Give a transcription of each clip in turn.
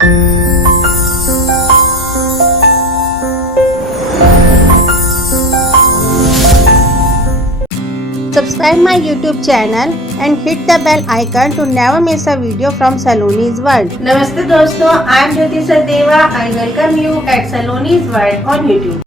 Subscribe my YouTube channel and hit the bell icon to never miss a video from Saloni's World. Namaste दोस्तों, I am Jyoti Sachdeva. I welcome you at Saloni's World on YouTube.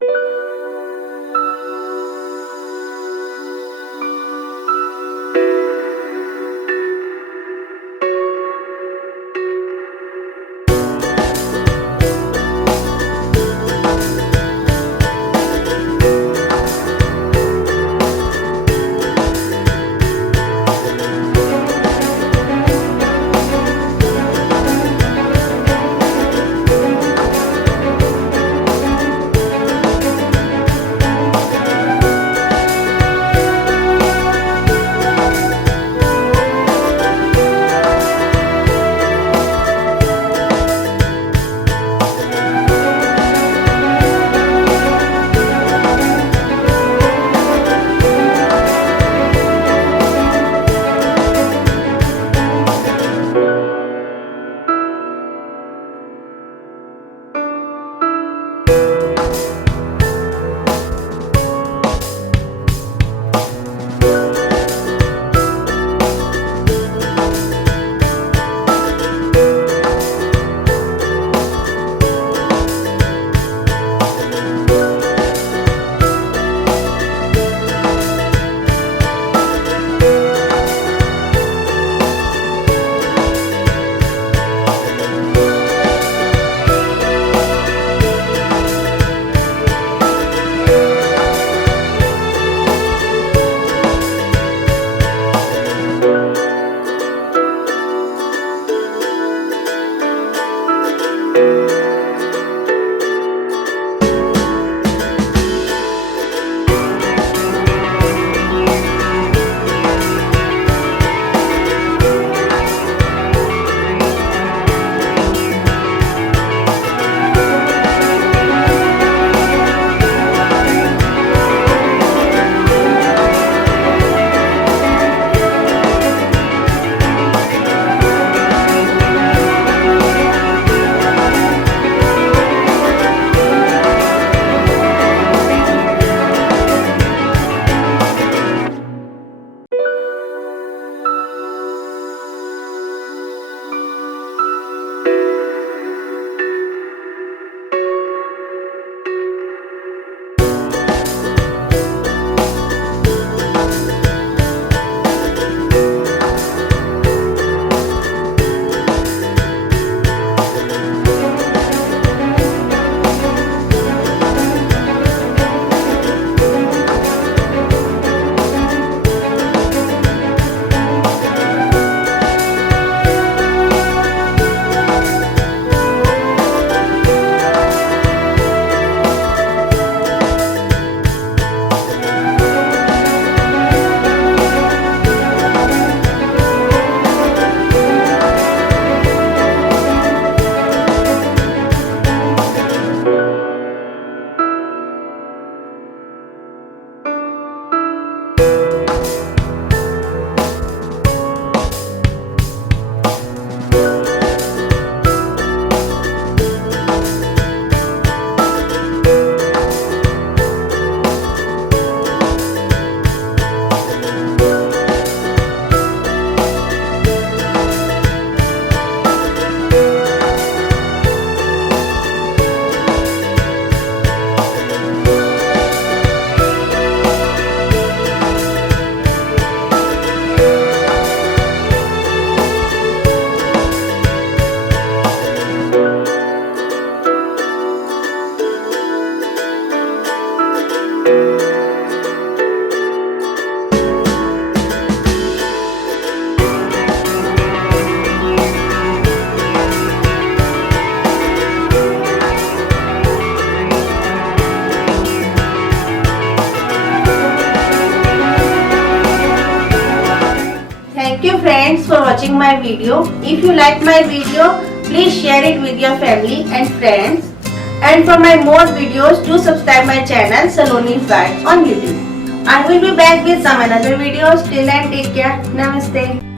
Thank you friends for watching my video. If you like my video, please share it with your family and friends. And for my more videos, do subscribe my channel Saloni's World on YouTube. I will be back with some another videos. Till then, take care. Namaste.